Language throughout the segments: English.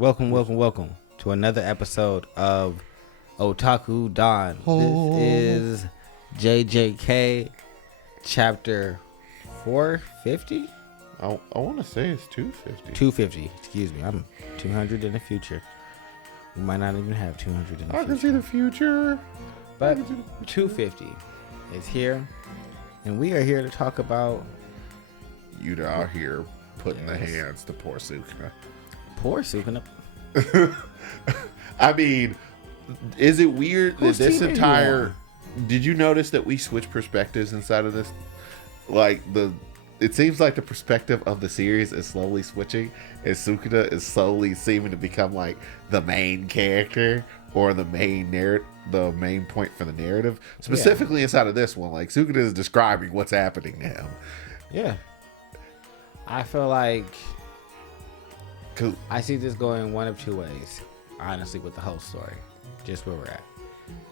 Welcome to another episode of Otaku Don. This is JJK chapter 450? I want to say it's 250. 250, excuse me. I'm 200 in the future. We might not even have 200 in the future. I can see the future. But 250 is here, and we are here to talk about Yuta out here putting the hands to poor Sukuna. Poor Sukuna. I mean, is it weird that this entire... You Did you notice that we switch perspectives inside of this? It seems like the perspective of the series is slowly switching, and Sukuna is slowly seeming to become like the main character or the main point for the narrative. Specifically inside of this one, like Sukuna is describing what's happening now. Yeah. I feel like I see this going one of two ways, honestly, with the whole story. Just where we're at.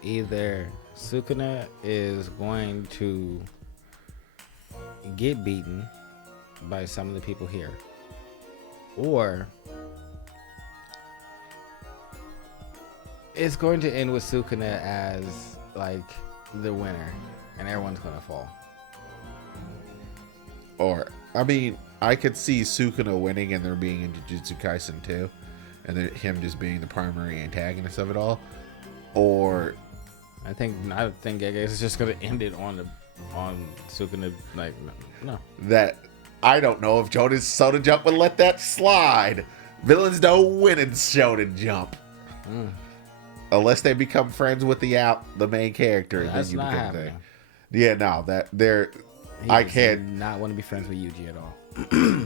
Either Sukuna is going to get beaten by some of the people here, or it's going to end with Sukuna as like the winner and everyone's gonna fall. Or, I mean, I could see Sukuna winning and there being in Jujutsu Kaisen too, and then him just being the primary antagonist of it all. Or I think I guess it's just gonna end it on Sukuna. Like, no. That I don't know if Jonas Shonen Jump would let that slide. Villains don't win in Shonen Jump unless they become friends with the main character. That's then you not become happening. Yeah, no, that they're. He I does can't not want to be friends with Yuji at all.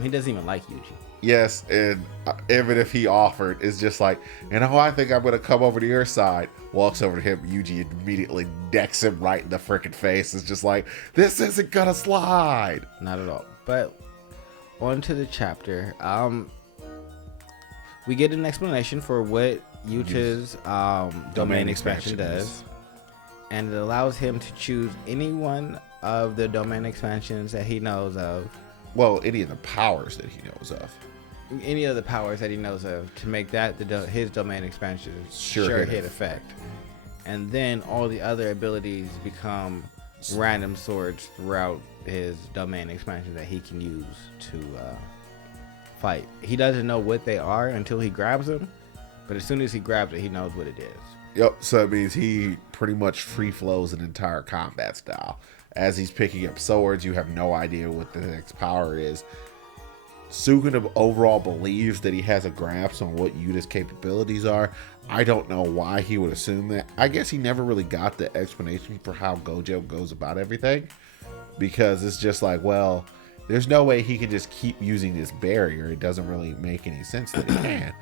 He doesn't even like Yuji. Yes, and even if he offered, it's just like, I think I'm gonna come over to your side. Walks over to him, Yuji immediately decks him right in the freaking face. It's just like, this isn't gonna slide. Not at all. But on to the chapter. We get an explanation for what Yuta's domain expansion does, and it allows him to choose any one of the domain expansions that he knows of. Well, any of the powers that he knows of. Any of the powers that he knows of to make that his domain expansion sure hit effect. And then all the other abilities become random swords throughout his domain expansion that he can use to fight. He doesn't know what they are until he grabs them, but as soon as he grabs it, he knows what it is. Yep, so that means he pretty much free flows an entire combat style. As he's picking up swords, you have no idea what the next power is. Sukuna overall believes that he has a grasp on what Yuta's capabilities are. I don't know why he would assume that. I guess he never really got the explanation for how Gojo goes about everything. Because it's just like, well, there's no way he can just keep using this barrier. It doesn't really make any sense that he can.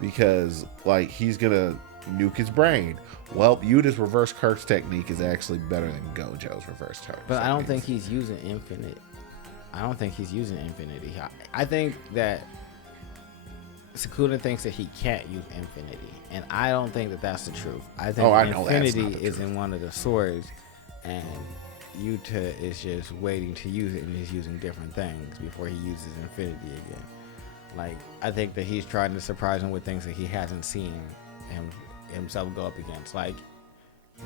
Because, like, he's going to nuke his brain. Well, Yuta's reverse curse technique is actually better than Gojo's reverse curse. But I don't think he's using infinite. I don't think he's using infinity. I think that Sukuna thinks that he can't use infinity, and I don't think that that's the truth. I think infinity is in one of the swords, and Yuta is just waiting to use it and is using different things before he uses infinity again. Like, I think that he's trying to surprise him with things that he hasn't seen himself go up against, like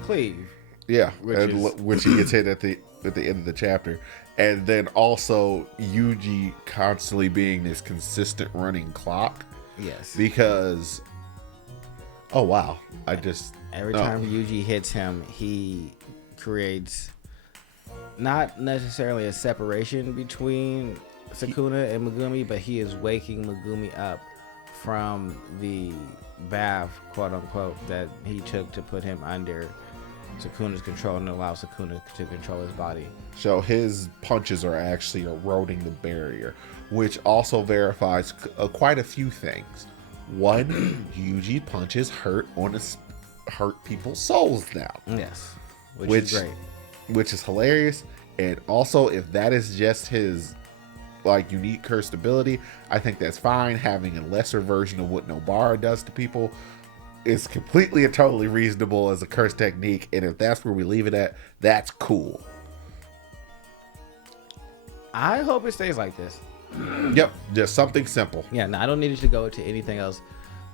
Cleave. Yeah, which he gets hit at the end of the chapter. And then also Yuji constantly being this consistent running clock. Yes. Because, oh wow, every time Yuji hits him, he creates not necessarily a separation between Sukuna and Megumi, but he is waking Megumi up from the bath, quote unquote, that he took to put him under Sukuna's control and allow Sukuna to control his body. So his punches are actually eroding the barrier, which also verifies quite a few things. One, Yuji punches hurt people's souls now. Yes, which is great. Which is hilarious. And also, if that is just his like unique cursed ability, I think that's fine. Having a lesser version of what Nobara does to people is completely and totally reasonable as a curse technique, and if that's where we leave it at, that's cool. I hope it stays like this. Yep, just something simple. Yeah, no, I don't need it to go to anything else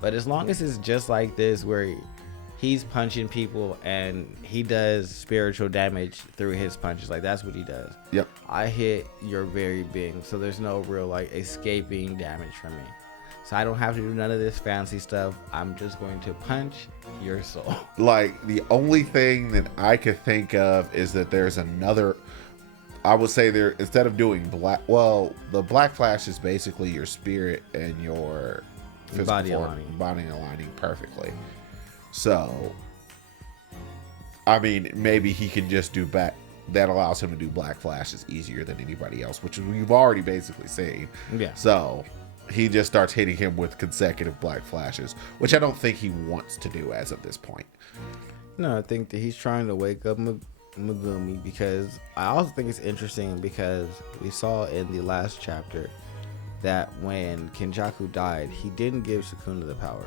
But as long as it's just like this, where he's punching people and he does spiritual damage through his punches, like that's what he does. Yep. I hit your very being, so there's no real like escaping damage from me. So I don't have to do none of this fancy stuff. I'm just going to punch your soul. Like, the only thing that I could think of is that there's another. I would say there, instead of doing black. Well, the black flash is basically your spirit and your physical Body aligning perfectly. So, I mean, maybe he can just do back. That allows him to do black flashes easier than anybody else, which we've already basically seen. Yeah. So he just starts hitting him with consecutive black flashes, which I don't think he wants to do as of this point. No, I think that he's trying to wake up Megumi, because I also think it's interesting because we saw in the last chapter that when Kenjaku died, he didn't give Sukuna the power.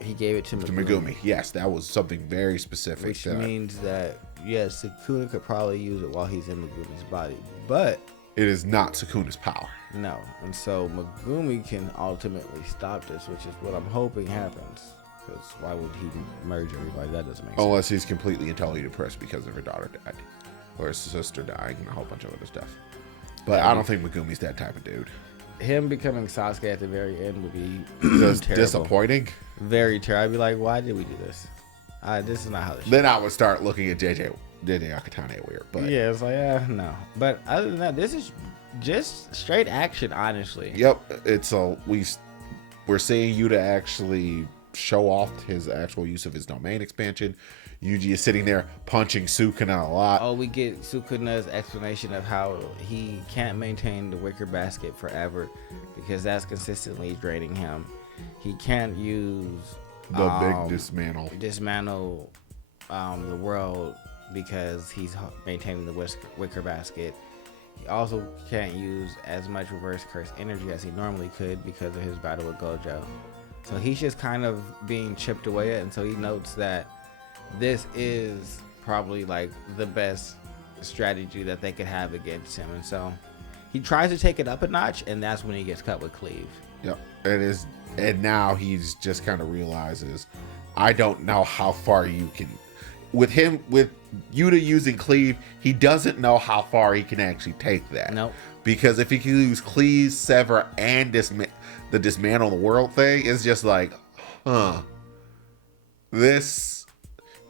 He gave it to Megumi. Yes, that was something very specific. Which means that, yes, Sukuna could probably use it while he's in Megumi's body, but it is not Sukuna's power. No. And so Megumi can ultimately stop this, which is what I'm hoping happens. Because why would he merge everybody? That doesn't make sense. Unless he's completely and totally depressed because of her daughter died. Or his sister dying and a whole bunch of other stuff. But I don't think Megumi's that type of dude. Him becoming Sasuke at the very end would be disappointing. Very terrible. I'd be like, why did we do this? This is not how this Then I would start looking at JJ Akatane weird. But yeah, it's like, no. But other than that, this is just straight action, honestly. Yep. We're seeing Yuta actually show off his actual use of his domain expansion. Yuji is sitting there punching Sukuna a lot. Oh, we get Sukuna's explanation of how he can't maintain the wicker basket forever because that's consistently draining him. He can't use the big dismantle the world because he's maintaining the wicker basket. He also can't use as much reverse curse energy as he normally could because of his battle with Gojo. So he's just kind of being chipped away at, and so he notes that this is probably like the best strategy that they could have against him. And so he tries to take it up a notch, and that's when he gets cut with Cleave. Yep. And now he's just kind of realizes, I don't know how far you can. With Yuta using Cleave, he doesn't know how far he can actually take that. Nope. Because if he can use Cleave, Sever, and the dismantle the world thing, it's just like, this,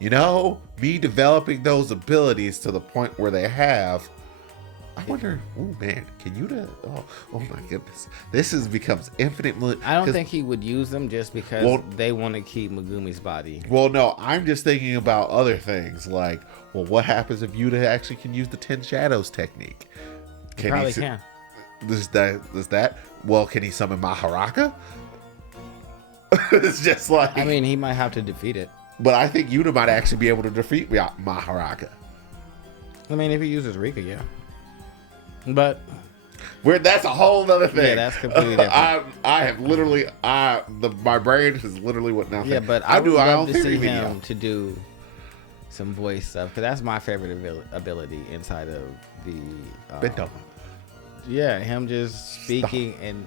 me developing those abilities to the point where they have. I wonder, oh man, can Yuta? Oh my goodness, becomes infinite. I don't think he would use them just because they want to keep Megumi's body. Well, no, I'm just thinking about other things like, what happens if Yuta actually can use the 10 Shadows technique? He probably can. Does that? Well, can he summon Maharaka? It's just like, I mean, he might have to defeat it. But I think Yuta might actually be able to defeat Maharaka. I mean, if he uses Rika, yeah. But that's a whole other thing. Yeah, that's completely different. I have literally, my brain is literally what now. Yeah, but I would love to see him to do some voice stuff, because that's my favorite ability inside of the Bento. Yeah, him just speaking and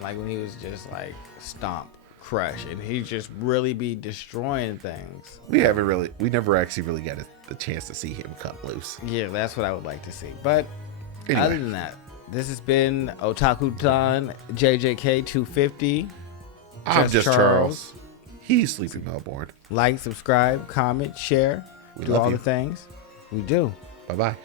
like when he was just like stomp, crush, and he just really be destroying things. We never actually really got the chance to see him cut loose. Yeah, that's what I would like to see. But anyway, other than that, this has been Otaku-tan JJK 250. I'm just Charles. He's Sleeping Melbourne. Like, subscribe, comment, share, do all the things. We do. Bye-bye.